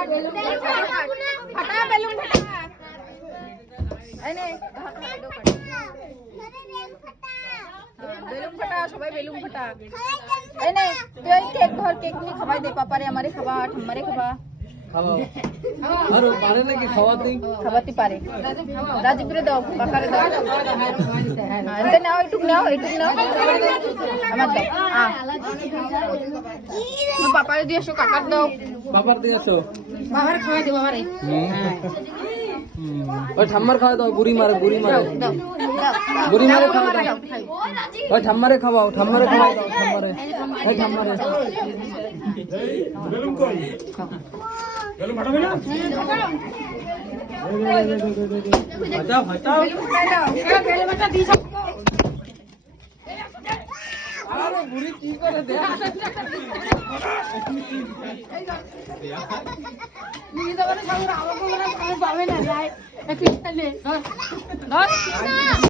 ফাটা বেলুন ফাটা এই নে বেলুন ফাটা সবাই বেলুন ফাটা এই নে তুই কেক ধর কেক নিয়ে খাওয়াই দে পাপারে আমারে খাবা ঠাম্মারে খাবা খাওয়াও আর পারে নাকি খাওয়াতে খাওয়াতে পারে রাজীবরে দাও কাকারে দাও এটা নাও একটু নাও আমার দাও পাপারে দিয়েছো কাকার দাও বাবার দিয়েছো বাবার খাওয়াই দে বাবারে ওই ঠাম্মার খাওয়া দাও বুড়ি মারে দাও বুড়ি মারে খাওয়া দাও ওই ঠাম্মারে খাওয়াও ঠাম্মারে খাওয়াও দাও ঠাম্মারে ওই ঠাম্মারে বেলুন কই বেলুন ফাটাবে না ফাটাও ফাটাও বেলুন ফাটা দি আরে বুড়ি কি করে দে নিয়ে যাবে না আমাকে পাবে না যায় একটু ধর